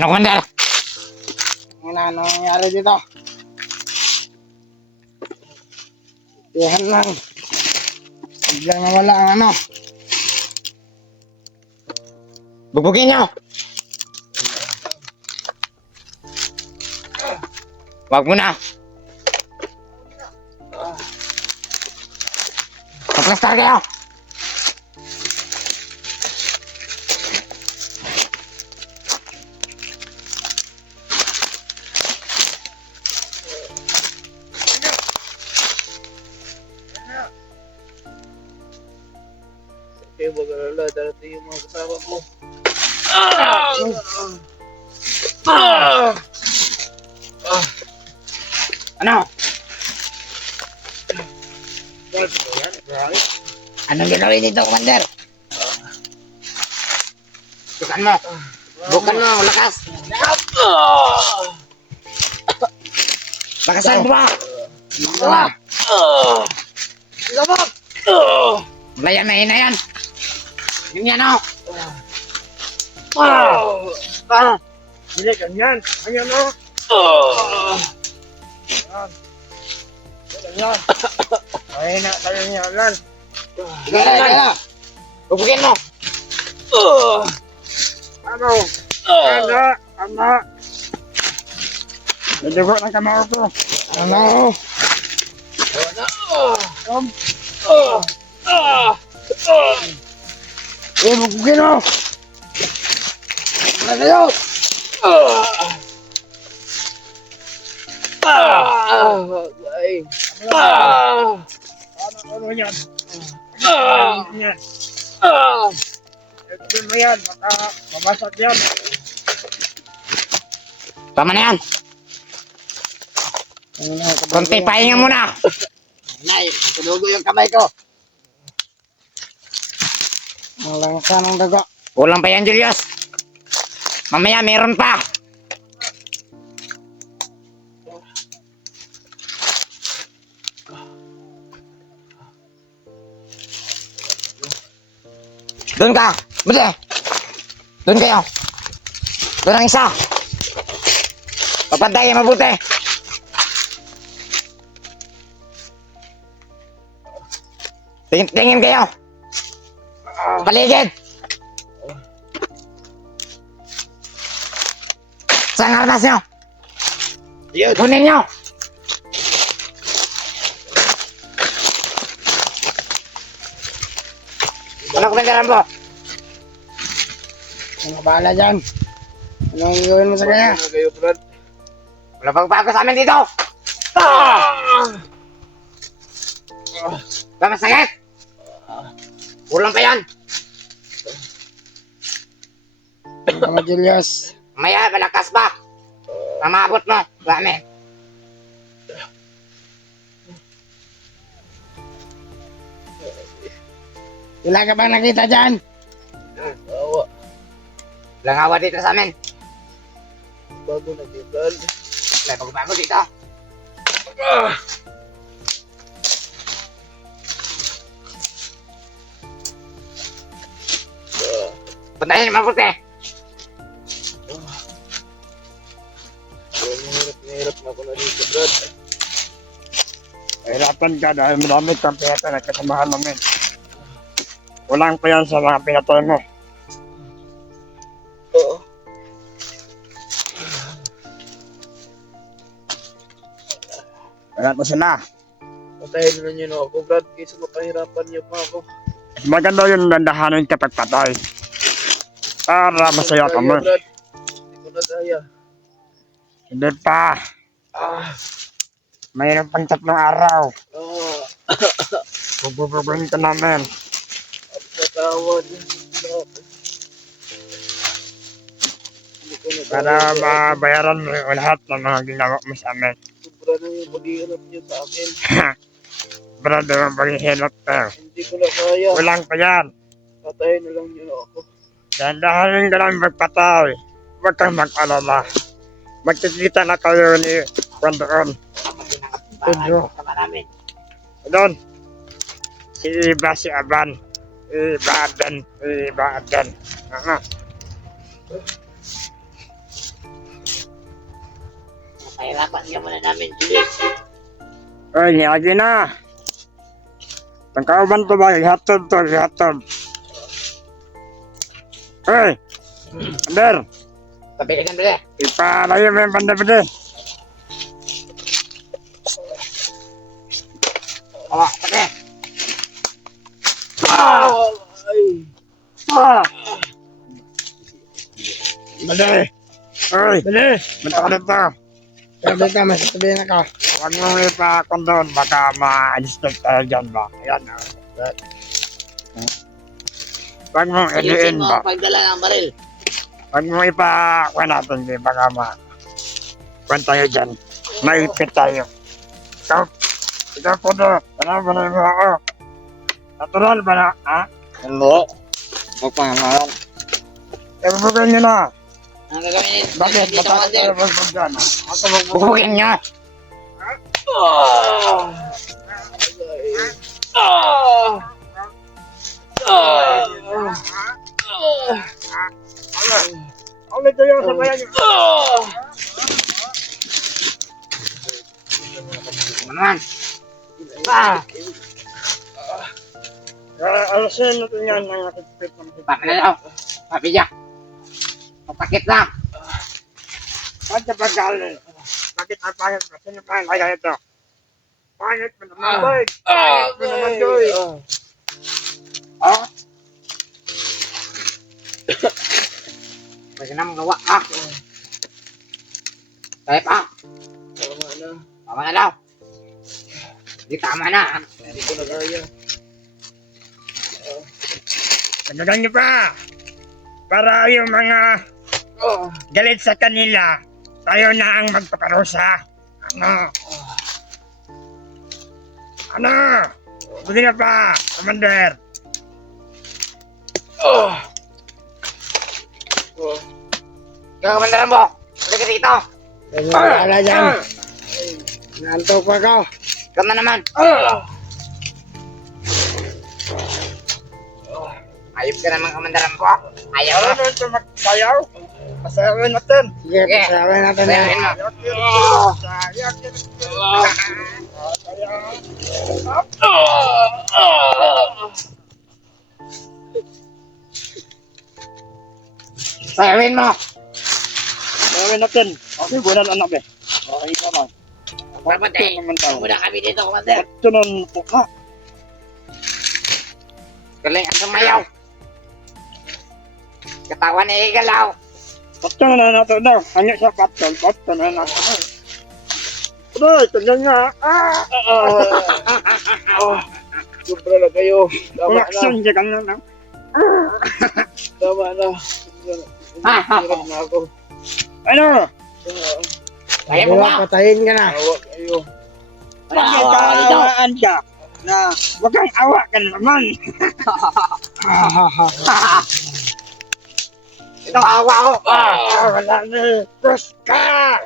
Ano, Commander? Ano nangyari dito? Yan lang. Biglang nawala ang ano. Bugbugin niyo! Wag mo na! Magplastar kayo! Kaya mag-alala, darating yung mga kasama ko. Ano? Anong gagawin dito, Commander? Bukan mo! Bukan mo! Lakas! Lakasan mo ba? Labak! Bayan na yan! Yun yan, oh! Hindi, ganyan. Ganyan, no? Ganyan. Ay na, tayo niya, lan. Kaya! Bubugin mo! Ano? Ano? Nadugo ng kamao ko. Ano? Bugin mo! Ano kayo? Ano yan? Yan. Ito mo yan, baka mabasag yan. Tama na yan! Konti pahinga muna! Nay, tulugo yung kamay ko. Ang langsa ng dago. Kulang pa yan, Julius! Mamaya meron pa! Doon ka! Bude! Doon kayo! Doon ang isa! Papantayin mabuti! Tingin kayo! Paligid! Saan ang armas nyo? Yun. Kunin nyo! Ano kumandaran po? Ang bahala dyan. Anong gawin mo sa kanya? Kayo, Brad. Wala pagbago sa amin dito! Ba masakit? Kulang pa yan! Mga Julius. Maya, malakas pa! Mamabot mo sa amin! Wala ka bang nakita dyan? Awa. Walang awa dito sa amin! Bago na kayo, Brad. May pagbago dito! Puntahin mabuti! Mahirap na ako na dito, Brad. Hirapan ka dahil marami kang piyata na kasamahan namin. Walang pa yan sa mga pinatoy mo. Oo. Wala ko sila. Patayin na niyo na ako, Brad. Kaysa mapahirapan niyo pa ako. Maganda yung dandahanin kapag patay. Para masaya ka mo. Brad. Hindi ko na kaya. Hindi pa. Ah. Mayroon pang 3 araw. Ah. Bubububuhin ka namin. At patawad. Brad. Hindi ko na Para kaya. mabayaran mo yung lahat ng mga ginawa mo sa amin. Sobra na yung paghihirap niyo sa akin. Brad, ang paghihilap tayo. Hindi ko na kaya. Walang pa yan. Patayin na lang niyo na ako. Dandahanin ka lang magpatay. Huwag kang mag-alala. Magkikita na kayo ni Juan doon. Pedro. Doon. Si Iba, si Aban. Ibadan. Aha. Pahirapan ka muna namin, Julie. Oy, niyagi na. Pagkauban to ba? Ihatod to, ihatod. Oy! Ander! Pabili ka bili. Ipalayo mo yung banda-banda. Oo, tabi. Ay. Ah! Bali! Oy! Bali! Bata ka dito. Sabi ka, masasabihin ako. Huwag mong ipakon doon. Baka ma-addict tayo dyan ba? Ayan. Huwag mong Ayusin iliin mo ba? ang pagdala ng baril. Huwag mong ipakuha natin. Di baka kuhan tayo dyan. Maipit tayo. Ikaw po doon. Ano ba na mo ako? Natural ba na? Ha? Hindi. Magpamahalan. Ibubugin nyo na. Ang gagawin nito Bakit? dito, Bakit Commander. tayo bugbog dyan? Ako bugbog. Bubugin niya. Ulit kayo sa bayan nyo. Ano naman? Alasin natin yan ng nakikipit na makikipit. Papi na daw. Papi dyan. Papakit lang. Ba't sa pagkakalin? Bakit ang pangit mo? Sino pa ang kaya ito? Pangit mo naman, boy! Pangit mo naman, boy! Oh. Pwede na magawa ka. Kaya pa. Tama na. Tama na daw. Hindi tama na. Hindi ko na kaya. Tanagan nyo pa! Para yung mga galit sa kanila, tayo na ang magpaparusa. Ano? Ano? Buti na pa, Commander. Ikaw, Commander mo. Balik ka dito. Wala dyan. Nantok pa ko. Ikaw na naman. Ayop ka naman, Commander mo. Ayaw mo. Ano ito magsayaw? Pasayawin natin. Sige, pasayawin natin. Pasayawin mo. Pasayawin mo. Pasayawin natin. Okay, bulan anak eh. Okay naman. Papatay. Muna kami dito, Commander. Ito na natok na. Galing ang sumayaw. Katawan ni Igalaw. Ito na natin daw. Hanya sa patol. Ito na natin. Aray, tignan nga. Sobra na kayo. Tama na. Action dyan ka na. Tama na. Hirap na ako. Ano? Kaya mo ba? Patayin ka na. Awa kayo. Bakit kaawaan ka? Na, wag kang awa ka naman. Ito, awa ko. Wala na. Press ka.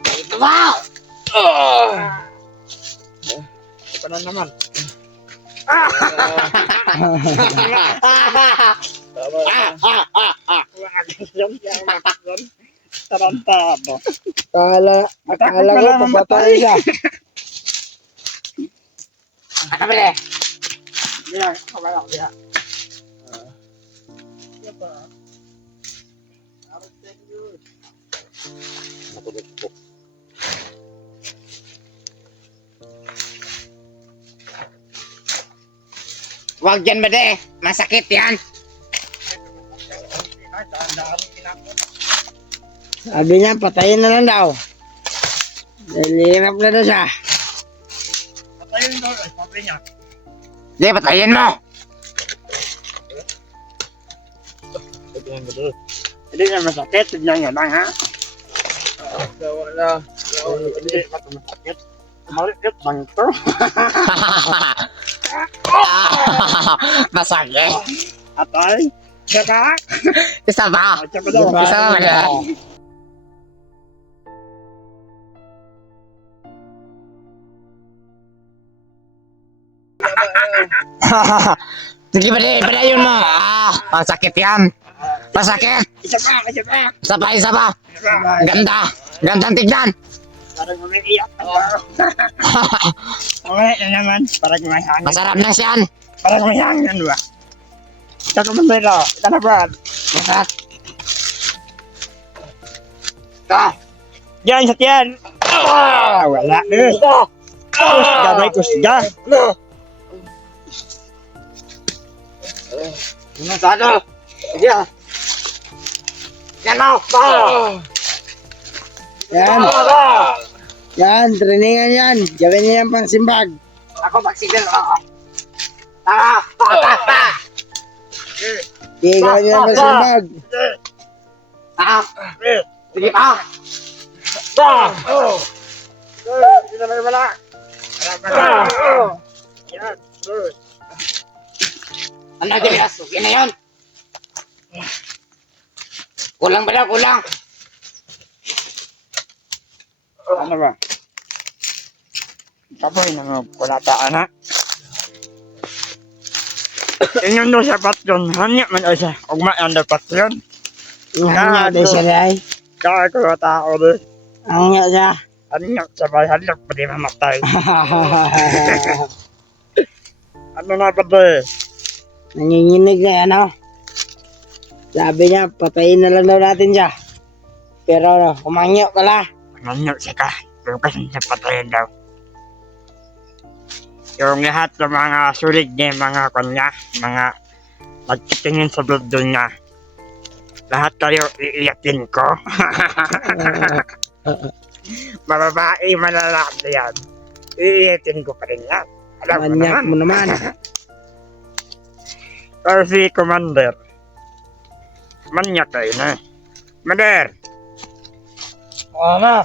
Ito ba? Ito na naman. Tama na. Tarantado. Akala ko papatay siya. Ano ba eh? Bilang, wala ko bilang. Huwag yan, bade. Masakit yan. Sabi niya, patayin na lang daw. Nalirap na daw siya. Patayin daw, ay sabi niya. Di, patayin mo. Hindi na masakit, tignan niya lang ha. Gawa na. Hindi pa ito masakit. Maliit lang ito. Masakit. Atay, saka. Isa pa. Saka daw. Isa pa ba? Sige, padayon mo. Masakit yan. Masakit. Isa pa, isa pa. Isa pa, isa pa. Isa pa. Ganda. Gandang tignan. Parang umiiyak ako. Okay na naman, parang may hangin. Masarap na siyan. Parang may hangin ba? Saka mandala, tanaban. Masarap. Ito. Diyan sa tiyan. Wala eh. Gamay ko siya. Masado. Sige. Yan mo. Yan. Yan, trainingan yan. Gawin niya yan pang simbag. Ako magsigil ako. Tara. Pa. Sige, gawin niya yan pang simbag. Tara. Sige pa. Hindi na wala. Yan. Ano dyan? Sige na yun. Kulang ba daw? Kulang. Ano ba? Kapoy na mo, kulataan ha. Inyon doon sa patyon, hanya man ay siya. Ugma yan dapat yun. Ang niya din siya rin. Kaya ko tao doon. Ang niya siya. Hanya sabay halak pa di mamatay. Ano na ba doon? Nanginginig na yan, oh. Sabi niya, patayin na lang daw natin siya. Pero, kumangyo ka la. Hanya siya ka. Pero kasi siya patayin daw. Yung lahat ng mga sulig niya, mga kanya, mga nagtitingin sa blood niya. Lahat kayo iiyakin ko. Mababae, malalaki yan. Iiyakin ko pa rin yan. Alam mo Manyak naman. mo naman. Pero si Commander, manyak kayo na. Commander! Ano?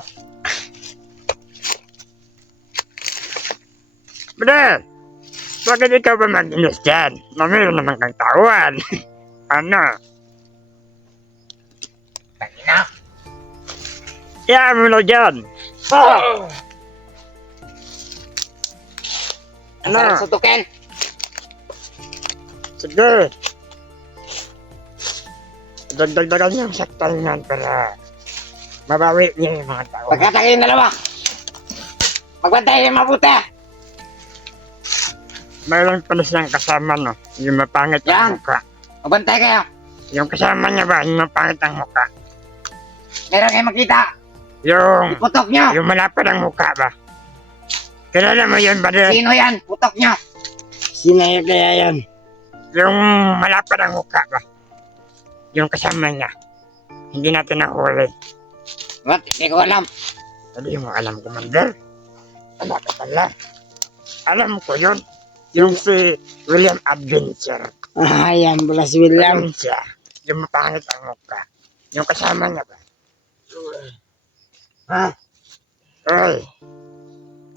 Commander! Bakit ikaw ba mag-inis dyan? Mayroon naman kang tawan. Ano? Tangina. Iyaan mo na dyan. Masarap sutukin. Sige. Dagdagan niyang saktan yan para mabawi niya yung mga tao. Pagkata kayong dalawa. Magbantay kayo mabuti. Mayroon pala siyang kasama, no? Yung mapangit Yan. ang mukha. Magbantay kayo. Yung kasama niya ba, yung mapangit ang mukha? Meron kayo makita. Yung Putok nyo. malapad ang mukha ba? Kilala mo yun ba din? Sino yan? Putok nyo. Sinaya kaya yan. Yung malapad ang mukha ba? Yung kasama niya. Hindi natin nahuli. What? Hindi ko alam. Hindi mo alam, Commander. Wala ka pala. Alam ko yun. Yung si William Adventure. Yan pala si William. Ayun siya. Yung mapangit ang mukha. Yung kasama niya ba? Ha? Oy.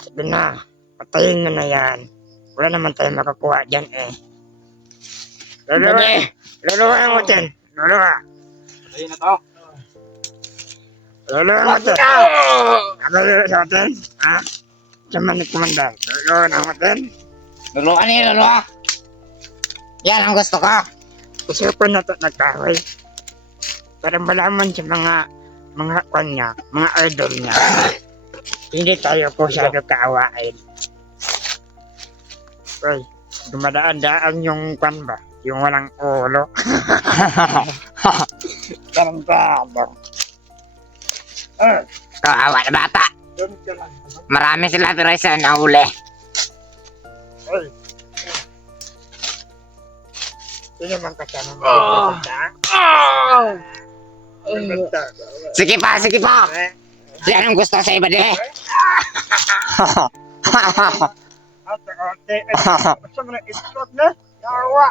Sabi na. Patayin na yan. Wala naman tayo makakuha dyan eh. Luluwa. Luluwa mo dyan. Luluwa. Ayun na to. Luluwa mo dyan. Ano luluwa sa atin? Ha? Sama ni Commander. Luluwa na mo dyan. Luluan niyo, luluwa. Yan ang gusto ko. Usapan na ito nagkahoy. Para malaman sa mga kanya, mga idol niya. Hindi tayo po siya kaawain. Uy, dumadaan-daan yung kwan ba? Yung walang ulo. Ganun ba? Kawawa na bata. Marami sila pero isa na uli. Uy. Sino man kasama mo? Sige pa, sige pa. Yan ang gusto sa iba din. Ate, gusto mo na itlog na? Yawa!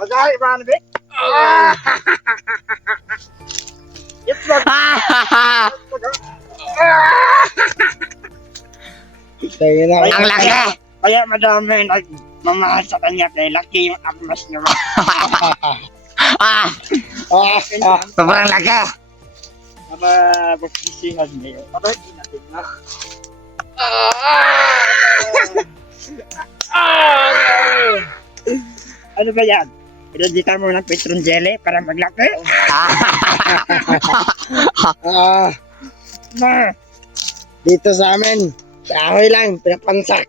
Magahi ba, Bik? Itlog! Tayo na. Ang laki. Kaya madami nagmamahal sa kanya kay laki yung akmas niya. Sobrang laki. Para magsisingan niya. Para hindi natin na. Ano ba yan? Pinagdita mo ng Petron Jelly para maglaki? Na! Dito sa amin, kahoy lang, pinapansak.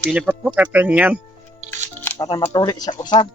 Pinipot ko ka yan para matuli sa usap.